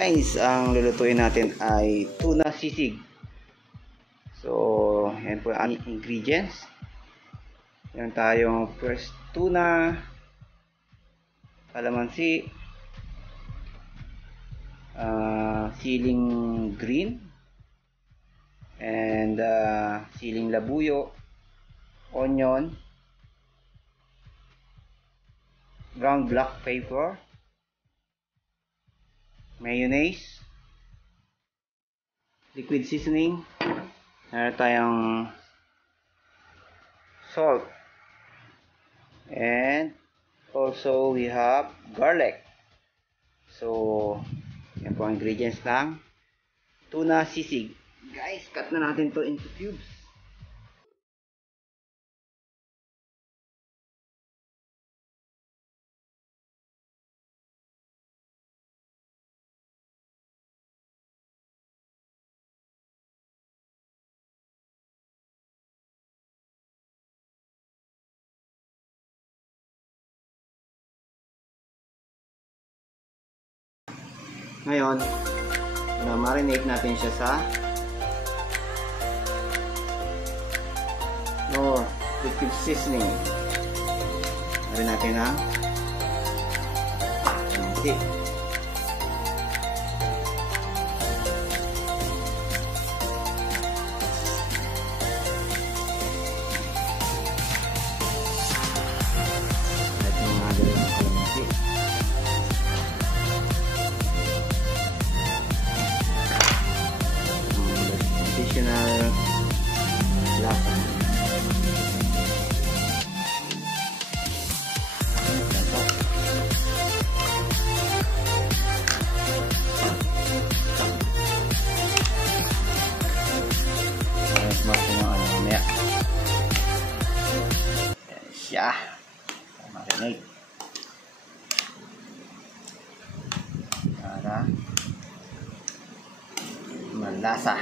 Guys, ang lulutuin natin ay tuna sisig. So, yan po ang ingredients. Yan tayong first tuna, kalamansi, siling green, and siling labuyo, onion, ground black pepper, mayonnaise, liquid seasoning, meron tayong salt, and also we have garlic. So, yan po ang ingredients ng tuna sisig. Guys, cut na natin to into cubes. Ngayon, na-marinate natin siya sa liquid seasoning. Marin natin ang kalamansi. At yung mga dalawang kalamansi. Additional lasa. Mas yung ano mamaya. Yan siya. Marinate. Para malasa.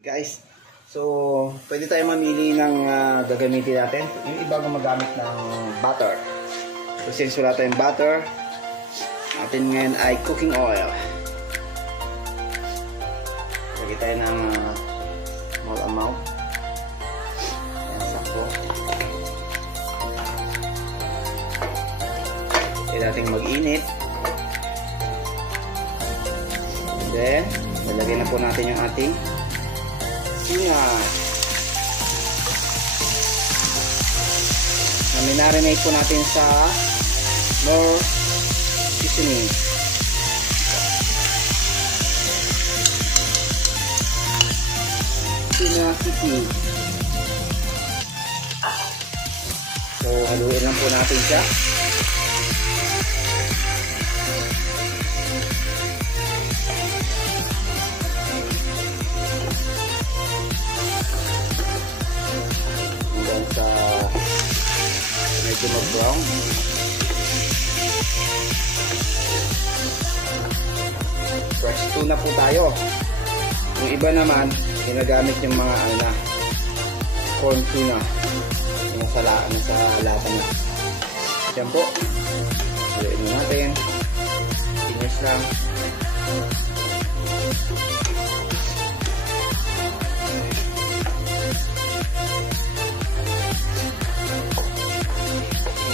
Guys, so pwede tayo mamili ng gagamitin natin. Yung iba gumagamit ng butter. So since wala tayong butter, atin ngayon ay cooking oil. Lagay tayo ng small amount. Ayan, sakto. Pwede natin mag-init. And then, lalagay na po natin yung ating tuna. Marinate po natin sa more seasoning. Tuna sisig. So, haluin lang po natin siya. Medyo mag-brown. Fresh tuna po tayo. Yung iba naman, ginagamit yung mga corn tuna. Yung sa lata na. Yan po. Haluin natin. Finish lang.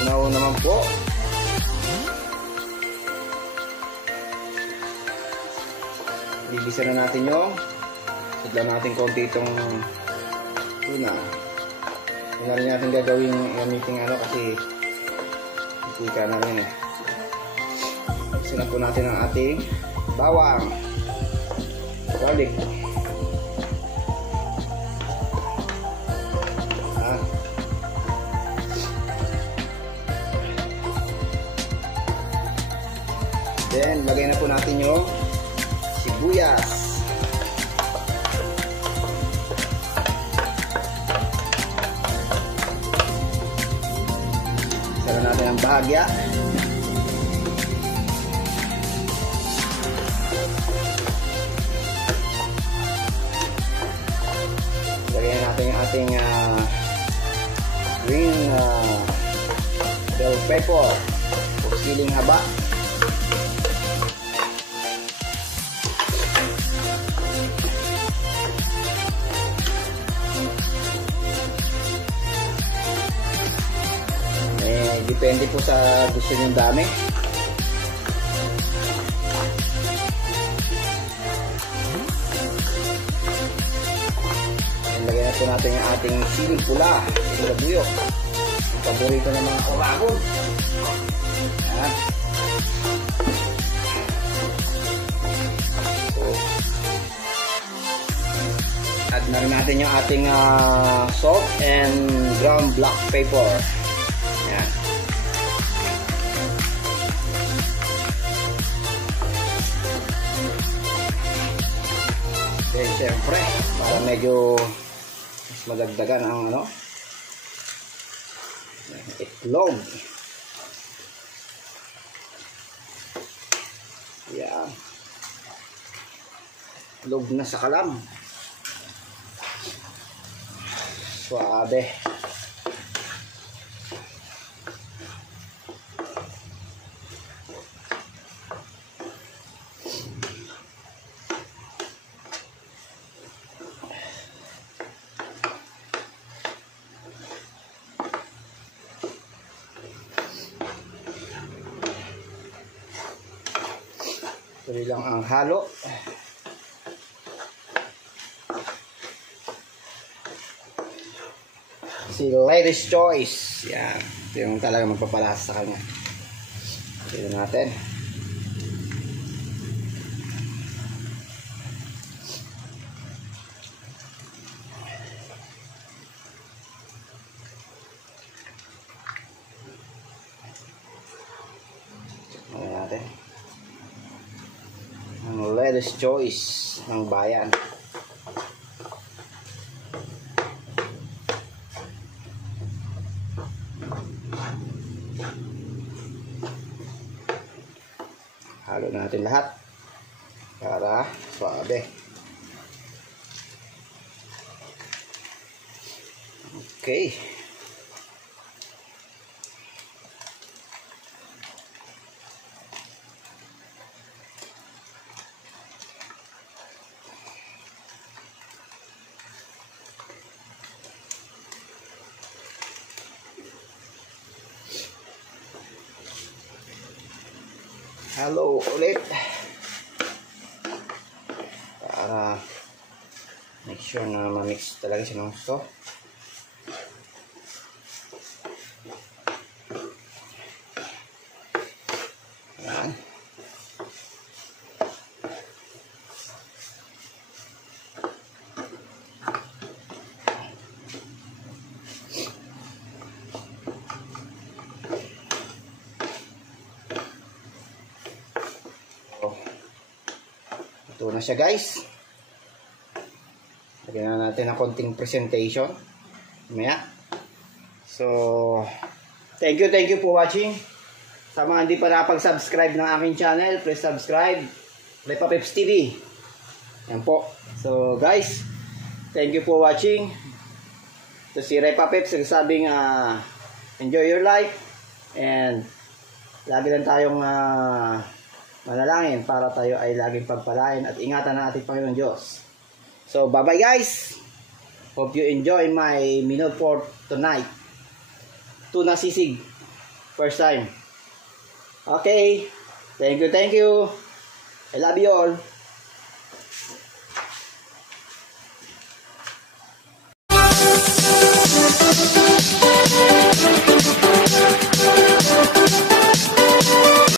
Now naman po. Bibisa na natin yung sadla natin konti itong tuna. Yung rin natin gagawin gamitin kasi isika na rin Buksan na po natin ang ating bawang. garlic. Then, lagay na po natin yung sibuyas. Sara natin ang bahagya. Lagyan natin yung ating green bell pepper o siling haba. Depende po sa gusto nyo dami. Lagyan na po natin yung ating siling pula, siling labuyo. Ang paborito ng mga kawagod. Ayan. So, add na rin natin yung ating salt and ground black pepper. Ayan. Okay, siyempre, para medyo mas madagdagan ang itlog. Yan. Itlog na sa kalam. Suabe. Tuloy lang ang halo. Si Lady's Choice. Yan. Ito yung talaga magpapalasa sa kanya. Ito natin. Ito natin. Ang Lady's Choice ng bayan. Halo natin lahat para suabe. Okay. Halo ulit para make sure na ma-mix talaga siya ng gusto. Ayan. Ito na siya, guys. Lagyan na natin ang konting presentation. Mamaya. So, thank you for watching. Sa mga hindi pa nakapag-subscribe ng aking channel, please subscribe. Repa Peps TV. Yan po. So, guys, thank you for watching. Ito si Repa Peps, nagsasabing enjoy your life. And lagi lang tayong manalangin para tayo ay laging pagpalain at ingatan ng ating Panginoon Diyos. So, bye-bye guys! Hope you enjoy my meal for tonight. Tuna sisig. First time. Okay. Thank you. I love you all.